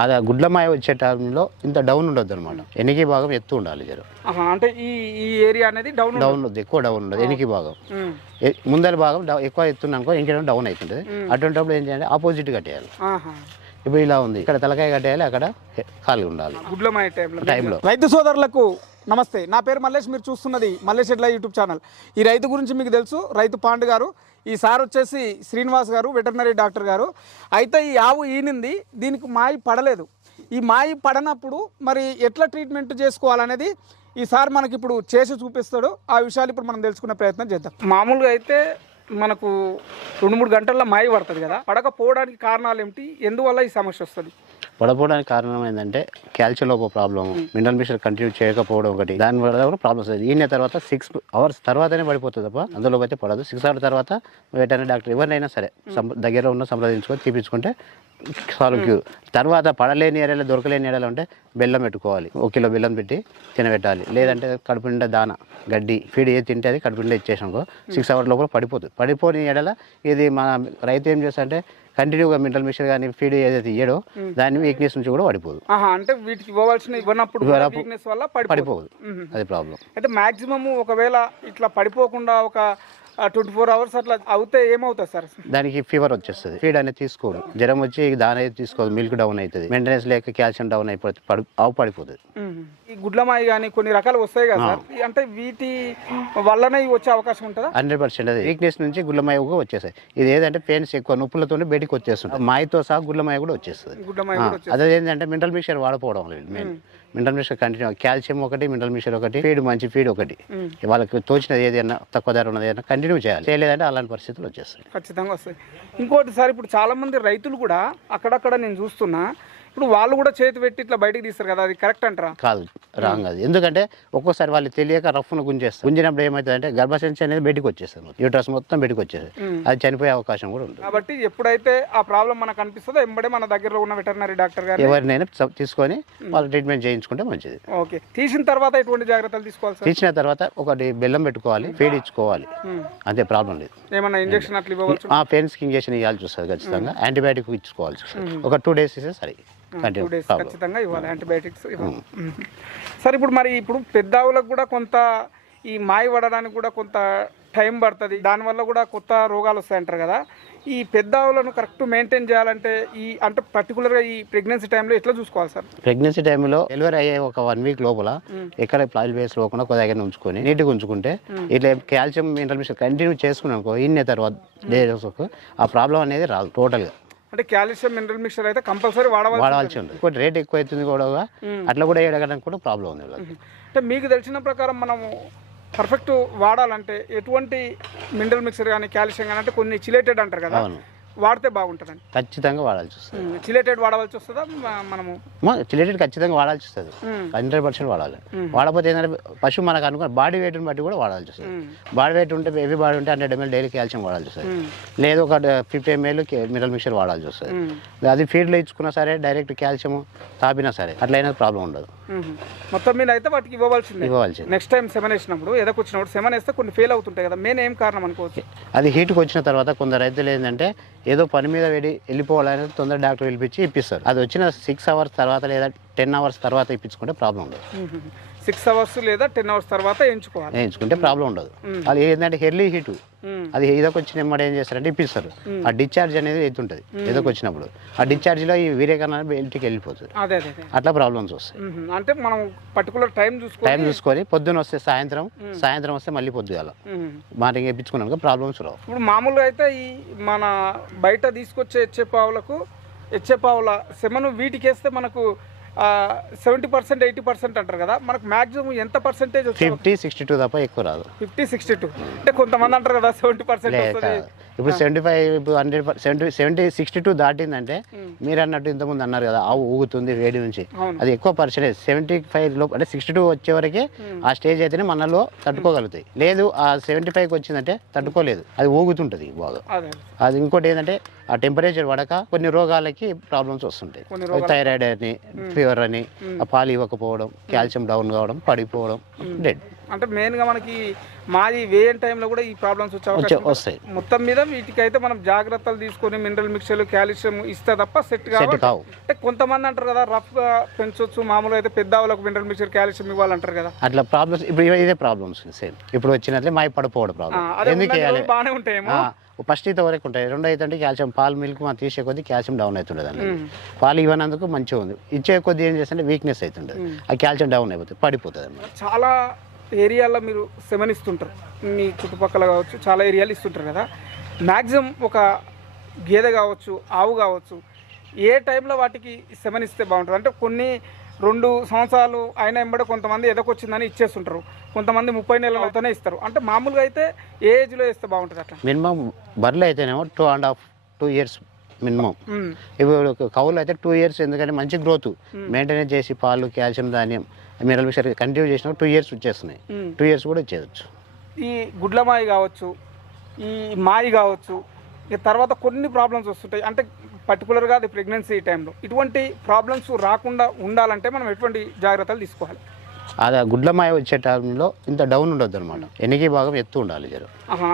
అది ఆ గుడ్ల మాయ వచ్చే టైంలో ఇంత డౌన్ ఉండొద్దు అనమాట ఎనికి భాగం ఎత్తు ఉండాలి జర. అంటే ఈ ఈ ఏరియా అనేది డౌన్ డౌన్ ఉండదు. ఎక్కువ డౌన్ ఉండదు ఎనికి భాగం. ముందరి భాగం ఎక్కువ ఎత్తుంది అనుకో ఇంకేమో డౌన్ అవుతుంటుంది అటువంటిప్పుడు ఏం చేయాలి? ఆపోజిట్ కట్టేయాలి. ఇప్పుడు ఇలా ఉంది. ఇక్కడ తలకాయ కట్టేయాలి అక్కడ ఖాళీ ఉండాలి. గుడ్లమాయ టైంలో. రైతు సోదరులకు నమస్తే నా పేరు మల్లేష్ మీరు చూస్తున్నది మల్లేష్ ఎడ్ల యూట్యూబ్ ఛానల్. ఈ రైతు గురించి మీకు తెలుసు రైతు పాండు గారు ఈ సార్ వచ్చేసి శ్రీనివాస్ గారు వెటర్నరీ డాక్టర్ గారు. అయితే ఈ ఆవు ఈనింది దీనికి మాయి పడలేదు. ఈ మాయి పడనప్పుడు మరి ఎట్లా ట్రీట్మెంట్ చేసుకోవాలనేది ఈ సార్ మనకి ఇప్పుడు చేసి చూపిస్తాడు. ఆ విషయాలు ఇప్పుడు మనం తెలుసుకునే ప్రయత్నం చేద్దాం. మామూలుగా అయితే మనకు రెండు మూడు గంటల్లో మాయి పడుతుంది కదా. పడకపోవడానికి కారణాలు ఏమిటి? ఎందువల్ల ఈ సమస్య వస్తుంది? పడపోవడానికి కారణం ఏంటంటే కాల్షియం లోప ప్రాబ్లమ్ మినరల్ మిషన్ కంటిన్యూ చేయకపోవడం ఒకటి. దాని వల్ల కూడా ప్రాబ్లమ్స్ వస్తుంది ఈయన తర్వాత సిక్స్ అవర్స్ తర్వాతనే పడిపోతుంది తప్ప అందులో అయితే పడదు. సిక్స్ అవర్స్ తర్వాత వెటర్నరీ డాక్టర్ ఎవరినైనా సరే సం- దగ్గర ఉన్న సంప్రదించుకొని తీపించుకుంటే సాల్వ్ క్యూ తర్వాత పడలేని ఏరియాలో దొరకలేని ఏరియాలో ఉంటే బెల్లం పెట్టుకోవాలి. ఒక కిలో బెల్లం పెట్టి తినబెట్టాలి. లేదంటే కడుపు నిండా దాన గడ్డి ఫీడ్ ఏది తింటే అది కడుపు నిండా ఇచ్చేసానుకో సిక్స్ అవర్స్ లోపల పడిపోతుంది పడిపోని ఎడల ఇది మన రైతు ఏం చేస్తా అంటే కంటిన్యూగా మినరల్ మిషన్ కానీ ఫీడ్ ఏదైతే ఇయ్యడో దాని వీక్నెస్ నుంచి కూడా పడిపోదు. అంటే వీటికి ఇవ్వవలసిన ఇవ్వనప్పుడు వీక్నెస్ వల్ల పడిపోదు. అది ప్రాబ్లం అయితే మాక్సిమం ఒకవేళ ఇట్లా పడిపోకుండా ఒక ట్వంటీ ఫోర్ అవర్స్ అట్లా అవుతే ఏమవుతుంది సార్? దానికి ఫీవర్ వచ్చేస్తుంది. ఫీడ్ అనేది తీసుకోడు జ్వరం వచ్చి దాని అయితే తీసుకోదు. మిల్క్ డౌన్ అవుతుంది. మెయింటెనెన్స్ లేక కాల్షియం డౌన్ అయిపోతుంది ఆవు పడిపోతుంది. ఈ గుడ్లమాయి కానీ కొన్ని రకాలు వస్తాయి కదా సార్? అంటే వీటి వల్లనే ఇవి వచ్చే అవకాశం ఉంటుందా? హండ్రెడ్ పర్సెంట్ అది. వీక్నెస్ నుంచి గుళ్ళమాయ కూడా వచ్చేసాయి ఇది ఏదంటే పెయిన్స్ ఎక్కువ నొప్పులతో బయటికి వచ్చేస్తుంది మాయతో సహా గుళ్ళమాయ కూడా వచ్చేస్తుంది. గుడ్లమాయి అదే ఏంటంటే మినరల్ మిక్చర్ వాడపోవడం లేదు main mineral mixture continue calcium ఒకటి మినరల్ మిక్చర్ ఒకటి ఫీడ్ మంచి ఫీడ్ ఒకటి. వాళ్ళకి తోచినది ఏదైనా తక్కువ ధర ఉన్నది ఏదైనా కంటిన్యూ చేయాలి. చేయలేదంటే అలాంటి పరిస్థితులు వచ్చేస్తాయి. ఖచ్చితంగా వస్తాయి. ఇంకోటి సార్ ఇప్పుడు చాలా మంది రైతులు కూడా అక్కడక్కడ నేను చూస్తున్నా ఇప్పుడు వాళ్ళు కూడా చేతి పెట్టి ఇట్లా బయటికి తీస్తారు కదా అది కరెక్ట్ అంటారా? కాదు రాంగ్ అది. ఎందుకంటే ఒక్కోసారి వాళ్ళు తెలియక రఫ్ను గుంజేస్తారు. గుంజినప్పుడు ఏమవుతుందంటే గర్భసంచి అనేది బయటికి వచ్చేస్తుంది. యూట్రస్ మొత్తం బయటికి వచ్చేస్తుంది. అది చనిపోయే అవకాశం కూడా ఉంటుంది. కాబట్టి ఎప్పుడైతే ఆ ప్రాబ్లం మనకు అనిపిస్తుందో ఎంబడే మన దగ్గరలో ఉన్న వెటర్నరీ డాక్టర్ గారు ఎవరినైనా తీసుకొని వాళ్ళు ట్రీట్మెంట్ చేయించుకుంటే మంచిది. ఓకే. తీసిన తర్వాత ఎటువంటి జాగ్రత్తలు తీసుకోవాలి తీసిన తర్వాత ఒకటి బెల్లం పెట్టుకోవాలి ఫీడ్ ఇచ్చుకోవాలి. అంతే ప్రాబ్లం లేదు. ఏమన్నా ఇంజక్షన్ అట్లా ఇవ్వవచ్చు ఆ పెయిన్స్కి ఇంజక్షన్ ఇవ్వాల్సి వస్తుంది ఖచ్చితంగా. యాంటీబయాటిక్ ఇచ్చుకోవాల్సి వస్తుంది. ఒక టూ డేస్ ఇస్తే సరే టూ కంటిన్యూ డేస్ ఖచ్చితంగా ఇవ్వాలి యాంటీబయాటిక్స్ ఇవ్వాలి. మ్మ్. సార్ ఇప్పుడు మరి ఇప్పుడు పెద్ద ఆవులకు కూడా కొంత ఈ మాయ పడడానికి కూడా కొంత టైం పడుతుంది. దానివల్ల కూడా కొత్త రోగాలు వస్తాయంటారు కదా. ఈ పెద్ద ఆవులను కరెక్ట్ మెయింటైన్ చేయాలంటే ఈ అంటే పర్టికులర్గా ఈ ప్రెగ్నెన్సీ టైంలో ఎట్లా చూసుకోవాలి సార్ ప్రెగ్నెన్సీ టైంలో డెలివరీ అయ్యే ఒక వన్ వీక్ లోపల ఎక్కడ ప్లాల్ బేస్ లోకుండా ఒక దగ్గర ఉంచుకొని నీట్గా ఉంచుకుంటే ఇట్లా కాల్షియం మినరల్ మిషన్ కంటిన్యూ చేసుకున్నానుకో ఇన్నే తర్వాత డేస్ ఆ ప్రాబ్లం అనేది రాదు టోటల్గా అంటే కాల్షియం మినరల్ మిక్చర్ అయితే కంపల్సరీ వాడవాలి వాడవలసి ఉంటుంది. రేట్ ఎక్కువ అవుతుంది కూడా అట్లా కూడా వేయడానికి కూడా ప్రాబ్లం ఉంది వాళ్ళకి. అంటే మీకు తెలిసిన ప్రకారం మనము పర్ఫెక్ట్ వాడాలంటే ఎటువంటి మినరల్ మిక్చర్ కానీ కాల్షియం కానీ అంటే కొన్ని చిలేటెడ్ అంటారు కదా. వాడితే బాగుంటుందండి. ఖచ్చితంగా వాడాల్సి వస్తుంది. చిలేటెడ్ వాడవలసి వస్తుందా? మ- మనము చిలేటెడ్ ఖచ్చితంగా వాడాల్సి వస్తుంది. హండ్రెడ్ పర్సెంట్ వాడాలి. వాడకపోతే ఏంటంటే పశువు మనకు అనుకున్న బాడీ వెయిట్ని బట్టి కూడా వాడాల్సి వస్తుంది. బాడీ వెయిట్ ఉంటే హెవీ బాడీ ఉంటే హండ్రెడ్ ఎంఎల్ డైలీ కాల్షియం వాడాల్సి వస్తుంది. లేదు ఒక ఫిఫ్టీ ఎంఎల్ మినరల్ మిక్చర్ వాడాల్సి వస్తుంది. అది ఫీడ్లో ఇచ్చుకున్నా సరే డైరెక్ట్ కాల్షియం తాపినా సరే అట్లయినా ప్రాబ్లం ఉండదు. మొత్తం మీద అయితే వాటికి ఇవ్వవలసిందే. ఇవ్వవలసింది. నెక్స్ట్ టైం సెవెన్ వేసినప్పుడు ఎదకు వచ్చినప్పుడు సెవెన్ వేస్తే కొన్ని ఫెయిల్ అవుతుంటాయి కదా. మెయిన్ ఏం కారణం అనుకోవచ్చు? అది హీట్కి వచ్చిన తర్వాత కొందరు రైతులు ఏంటంటే ఏదో పని మీద వెళ్ళి వెళ్ళిపోవాలని తొందర డాక్టర్ పిలిపించి ఇప్పిస్తారు. అది వచ్చిన సిక్స్ అవర్స్ తర్వాత లేదా టెన్ అవర్స్ తర్వాత ఇప్పించుకుంటే ప్రాబ్లం ఉండదు. సిక్స్ అవర్స్ లేదా టెన్ అవర్స్ తర్వాత ఎంచుకోవాలి. వేయించుకుంటే ప్రాబ్లం ఉండదు. అది ఏంటంటే హెర్లీ హీటు. అది ఏదోకి వచ్చిన ఎమ్మడ ఏం చేస్తారంటే ఇప్పిస్తారు. ఆ డిశ్చార్జ్ అనేది అవుతుంటుంది ఏదోకి వచ్చినప్పుడు ఆ డిశ్చార్జ్లో ఈ వీరేకన్నా బయటికి వెళ్ళిపోతుంది అట్లా ప్రాబ్లమ్స్ వస్తాయి. అంటే మనం పర్టికులర్ టైం చూసుకోవాలి టైం చూసుకొని పొద్దున్న వస్తే సాయంత్రం సాయంత్రం వస్తే మళ్ళీ పొద్దుగాల. మార్నింగ్ వేయించుకున్నాక ప్రాబ్లమ్స్ రావు. ఇప్పుడు మామూలుగా అయితే ఈ మన బయట తీసుకొచ్చే హెచ్చెపావులకు హెచ్చెపావుల సెమను వీటికి వేస్తే మనకు సెవెంటీ పర్సెంట్ ఎయిటీ పర్సెంట్ అంటారు కదా మనకు మాక్సిమం ఎంత పర్సెంటేజ్ ఫిఫ్టీ సిక్స్టీ టూ తప్ప ఎక్కువ రాదు. ఫిఫ్టీ సిక్స్టీ టూ అంటే కొంతమంది అంటారు కదా సెవెంటీ పర్సెంట్. ఇప్పుడు సెవెంటీ ఫైవ్ ఇప్పుడు hundred seventy seventy sixty two దాటిందంటే మీరు అన్నట్టు ఇంతకుముందు అన్నారు కదా ఆవు ఊగుతుంది వేడి నుంచి. అది ఎక్కువ పర్సెంటేజ్. సెవెంటీ ఫైవ్లో అంటే సిక్స్టీ టూ వచ్చే వరకే ఆ స్టేజ్ అయితేనే మనలో తట్టుకోగలుగుతాయి. లేదు ఆ సెవెంటీ ఫైవ్కి వచ్చిందంటే తట్టుకోలేదు. అది ఊగుతుంటుంది బాగా. అదే. ఇంకోటి ఏంటంటే ఆ టెంపరేచర్ పడక కొన్ని రోగాలకి ప్రాబ్లమ్స్ వస్తుంటాయి. థైరాయిడ్ అని ఫీవర్ అని ఆ పాలు ఇవ్వకపోవడం కాల్షియం డౌన్ కావడం పడిపోవడం డెడ్ అంటే మెయిన్గా మనకి మాది వేయని టైంలో కూడా ఈ ప్రాబ్లమ్స్ వచ్చే అవకాశం. వస్తాయి. మొత్తం మీద వీటికైతే మనం జాగ్రత్తలు తీసుకొని మినరల్ మిక్చర్లు కాల్షియం ఇస్తే తప్ప సెట్ కావాలి కావు. అంటే కొంతమంది అంటారు కదా రఫ్గా పెంచొచ్చు మామూలుగా అయితే పెద్ద ఆవులకు మినరల్ మిక్చర్ కాల్షియం ఇవ్వాలంటారు కదా. అట్లా ప్రాబ్లమ్స్ ఇప్పుడు ఇదే ప్రాబ్లమ్స్ సేమ్ ఇప్పుడు వచ్చినట్లే మాయ పడిపోవడం ప్రాబ్లం ఎందుకు బాగానే ఉంటాయేమో. ఫస్ట్ అయితే వరకు ఉంటాయి. రెండో అయితే అంటే కాల్షియం పాలు మిల్క్ మనం తీసే కొద్దీ కాల్షియం డౌన్ అవుతుండదు అండి పాలు ఇవ్వనందుకు మంచిగా ఉంది. ఇచ్చే కొద్దీ ఏం చేస్తుంటే వీక్నెస్ అవుతుండదు. ఆ కాల్షియం డౌన్ అయిపోతుంది పడిపోతుంది అన్నమాట. చాలా ఏరియాలో మీరు సెమెన్ ఇస్తుంటారు. మీ చుట్టుపక్కల కావచ్చు చాలా ఏరియాలు ఇస్తుంటారు కదా. మ్యాక్సిమం ఒక గేదె కావచ్చు ఆవు కావచ్చు ఏ టైంలో వాటికి సెమెన్ ఇస్తే బాగుంటుంది? అంటే కొన్ని రెండు సంవత్సరాలు అయిన ఎంబడే కొంతమంది ఎదకొచ్చిందని ఇచ్చేస్తుంటారు. కొంతమంది ముప్పై నెలలు అవుతానే ఇస్తారు. అంటే మామూలుగా అయితే ఏ ఏజ్లో ఇస్తే బాగుంటుంది అట్లా. మినిమం బర్రెలు అయితేనేమో two and half two years minimum. ఇప్పుడు కౌలు అయితే టూ ఇయర్స్ ఎందుకంటే మంచి గ్రోత్ మెయింటైన్ చేసి పాలు కాల్షియం ధాన్యం మినరల్ మిక్చర్ కంటిన్యూ చేసినా టూ ఇయర్స్ వచ్చేస్తున్నాయి. టూ ఇయర్స్ కూడా ఇచ్చేయచ్చు ఈ గుడ్ల మాయి కావచ్చు ఈ మాయి కావచ్చు ఇక తర్వాత కొన్ని ప్రాబ్లమ్స్ వస్తుంటాయి. అంటే పర్టికులర్గా అది ప్రెగ్నెన్సీ టైంలో ఇటువంటి ప్రాబ్లమ్స్ రాకుండా ఉండాలంటే మనం ఎటువంటి జాగ్రత్తలు తీసుకోవాలి? అది గుడ్ల మాయ వచ్చే టైంలో ఇంత డౌన్ ఉండొద్దు అనమాట ఎనికి భాగం ఎత్తు ఉండాలి జర.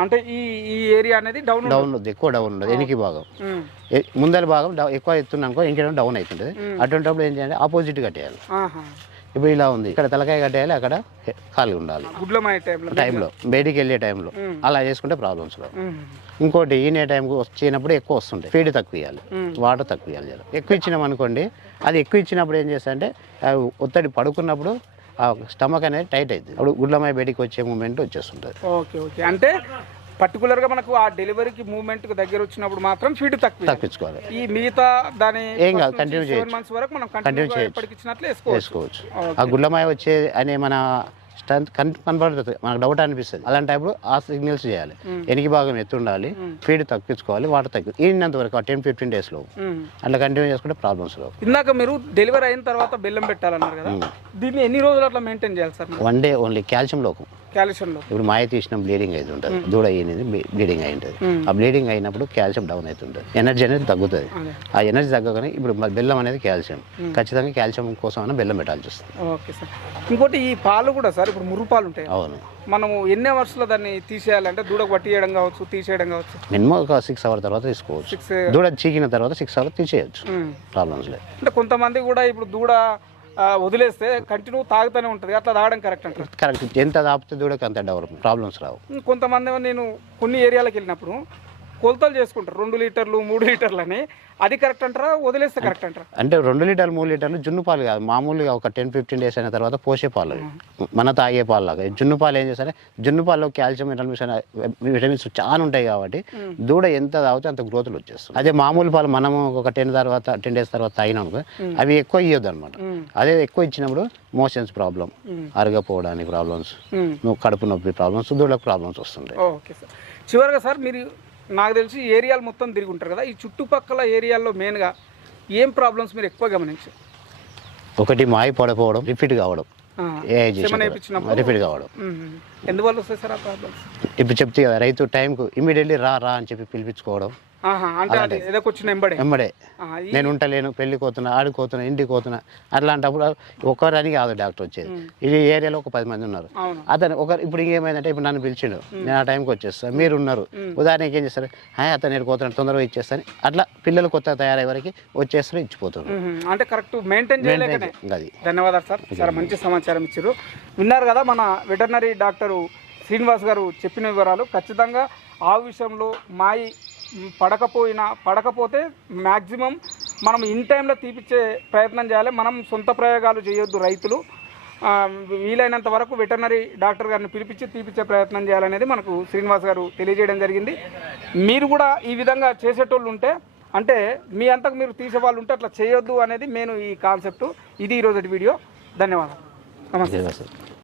అంటే ఈ ఈ ఏరియా అనేది డౌన్ డౌన్ ఉండదు. ఎక్కువ డౌన్ ఉండదు ఎనికి భాగం. ముందర భాగం ఎక్కువ ఎత్తున్నానుకో ఇంకేమో డౌన్ అవుతుంటుంది అటువంటిప్పుడు ఏం చేయాలి? ఆపోజిట్ కట్టేయాలి. ఇప్పుడు ఇలా ఉంది. ఇక్కడ తలకాయ కట్టేయాలి అక్కడ ఖాళీ ఉండాలి. టైంలో బయటికి వెళ్ళే టైంలో. అలా చేసుకుంటే ప్రాబ్లమ్స్ రావు. ఇంకోటి ఈనే టైంకి వచ్చినప్పుడు ఎక్కువ వస్తుంటాయి. ఫీడ్ తక్కువ ఇవ్వాలి. వాటర్ తక్కువ ఇవ్వాలి ఎక్కువ ఇచ్చినాం అనుకోండి అది ఎక్కువ ఇచ్చినప్పుడు ఏం చేస్తా అంటే ఒత్తిడి పడుకున్నప్పుడు ఆ స్టమక్ అనేది టైట్ అవుతుంది అప్పుడు గుడ్లమాయ బయటికి వచ్చే మూమెంట్ వచ్చేస్తుంటుంది. Okay okay. అంటే పర్టికులర్గా మనకు ఆ డెలివరీకి మూమెంట్కి దగ్గర వచ్చినప్పుడు మాత్రం ఫీడ్ తక్కువ తప్పించుకోవాలి ఈ మిగతా దాని ఏం కాదు, continue చేయొచ్చు. మంత్స్ వరకు మనం కంటిన్యూ చేయొచ్చు. వేసుకోవచ్చు. ఆ గుడ్లమాయ వచ్చే అనే మన స్ట్రెంత్ కన్ కనపడుతుంది. మనకు డౌట్ అనిపిస్తుంది. అలాంటప్పుడు ఆ సిగ్నల్స్ చేయాలి. ఎనికి భాగం ఎత్తు ఉండాలి. ఫీడ్ తగ్గించుకోవాలి వాటర్ తగ్గి ఈనంత వరకు టెన్ ఫిఫ్టీన్ డేస్లో. అట్లా కంటిన్యూ చేసుకుంటే ప్రాబ్లమ్స్ రావు ఇందాక మీరు డెలివరీ అయిన తర్వాత బెల్లం పెట్టాలన్నారు కదా? దీన్ని ఎన్ని రోజులు అట్లా మెయింటైన్ చేయాలి sir? One day only calcium లోకం క్యాల్షియంలో ఇప్పుడు మాయ తీసిన బ్లీడింగ్ అవుతుంది ఉంటుంది. దూడ అయ్యింది బ్లీడింగ్ అయి ఉంటుంది. ఆ బ్లీడింగ్ అయినప్పుడు కాల్షియం డౌన్ అవుతుంటుంది. ఎనర్జీ అనేది తగ్గుతుంది. ఆ ఎనర్జీ తగ్గగానే ఇప్పుడు బెల్లం అనేది కాల్షియం. ఖచ్చితంగా కాల్షియం కోసం బెల్లం పెట్టాల్సి వస్తుంది. Okay sir. ఇంకోటి ఈ పాలు కూడా సార్ ఇప్పుడు మురుగు పాలు ఉంటాయి. అవును. మనము ఎన్ని అవర్స్లో దాన్ని తీసేయాలంటే దూడకు పట్టియడం కావచ్చు తీసేయడం కావచ్చు? మినిమం ఒక సిక్స్ అవర్ తర్వాత తీసుకోవచ్చు. దూడ చీకిన తర్వాత సిక్స్ అవర్ తీసేయచ్చు. ప్రాబ్లమ్స్ లేదు. అంటే కొంతమంది కూడా ఇప్పుడు దూడ వదిలేస్తే కంటిన్యూ తాగుతూనే ఉంటుంది. అట్లా తాగడం కరెక్ట్ అంటారు. కరెక్ట్ ఎంత దాపితే దూడకి అంత డెవలప్మెంట్ ప్రాబ్లమ్స్ రావు. కొంతమంది నేను కొన్ని ఏరియాలకు వెళ్ళినప్పుడు కొలతలు చేసుకుంటారు. రెండు లీటర్లు మూడు లీటర్లు అని అది కరెక్ట్ అంటారా? వదిలేస్తే కరెక్ట్ అంటారా? అంటే రెండు లీటర్లు మూడు లీటర్లు జున్ను పాలు కాదు. మామూలుగా ఒక టెన్ ఫిఫ్టీన్ డేస్ అయిన తర్వాత పోసే పాలు. మన తాగే పాలు లాగా జున్ను పాలు ఏం చేస్తారంటే జున్ను పాలలో కాల్షియం విటమిన్స్ విటమిన్స్ చాలా ఉంటాయి కాబట్టి దూడ ఎంత తాగితే అంత గ్రోత్లు వచ్చేస్తుంది అదే మామూలు పాలు మనము ఒక టెన్ తర్వాత టెన్ డేస్ తర్వాత తాగినాం అనుకో, అవి ఎక్కువ ఇవ్వద్దు అనమాట అదే ఎక్కువ ఇచ్చినప్పుడు మోషన్స్ ప్రాబ్లం అరగపోవడానికి ప్రాబ్లమ్స్. కడుపు నొప్పి ప్రాబ్లమ్స్ దూడలకు ప్రాబ్లమ్స్ వస్తుంటాయి. చివరిగా సార్ మీరు నాకు తెలిసి ఏరియాలు మొత్తం తిరిగి ఉంటారు కదా. ఈ చుట్టుపక్కల ఏరియాల్లో మెయిన్గా ఏం ప్రాబ్లమ్స్ మీరు ఎక్కువ గమనించారు? ఒకటి మాయి పడిపోవడం రిపీట్ కావడం రిపీట్ కావడం. ఎందువల్ల వస్తాయి సార్ ఆ ప్రాబ్లమ్స్? ఇప్పుడు చెప్తే కదా రైతు టైంకు ఇమీడియట్లీ రా రా అని చెప్పి పిలిపించుకోవడం అంటే ఎంబడే నేను ఉంటలేను పెళ్ళికి పోతున్నా ఆడిపోతున్నా ఇంటికి పోతున్నా అట్లాంటప్పుడు ఒక్కరని కాదు డాక్టర్ వచ్చేది. ఇది ఏరియాలో ఒక పది మంది ఉన్నారు. అతను ఒక ఇప్పుడు ఇంకేమైందంటే ఇప్పుడు నన్ను పిలిచిండు. నేను ఆ టైంకి వచ్చేస్తాను మీరు ఉన్నారు ఉదాహరణకి ఏం చేస్తారు? హాయ్ అతను నేను పోతున్నాను తొందరగా ఇచ్చేస్తాను అట్లా పిల్లలు కొత్తగా తయారయ్యే వరకు వచ్చేస్తారు ఇచ్చిపోతున్నారు. అంటే కరెక్ట్ మెయింటైన్ అది ధన్యవాదాలు సార్. చాలా మంచి సమాచారం ఇచ్చారు విన్నారు కదా మన వెటర్నరీ డాక్టరు శ్రీనివాస్ గారు చెప్పిన వివరాలు. ఖచ్చితంగా ఆ విషయంలో మాయి పడకపోయినా పడకపోతే మ్యాక్సిమం మనం ఇన్ టైంలో తీపిచ్చే ప్రయత్నం చేయాలి. మనం సొంత ప్రయోగాలు చేయొద్దు రైతులు. వీలైనంత వరకు వెటర్నరీ డాక్టర్ గారిని పిలిపించి తీపిచ్చే ప్రయత్నం చేయాలనేది మనకు శ్రీనివాస్ గారు తెలియజేయడం జరిగింది. మీరు కూడా ఈ విధంగా చేసేటోళ్ళు ఉంటే అంటే మీ అంతకు మీరు తీసేవాళ్ళు ఉంటే అట్లా చేయొద్దు అనేది నేను ఈ కాన్సెప్ట్. ఇది ఈరోజు వీడియో. ధన్యవాదాలు. నమస్తే.